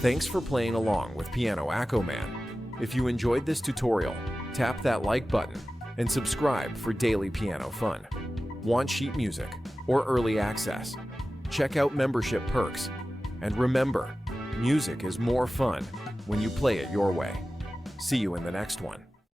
Thanks for playing along with Piano AccoMan. If you enjoyed this tutorial, tap that like button and subscribe for daily piano fun. Want sheet music or early access? Check out membership perks. And remember, music is more fun when you play it your way. See you in the next one.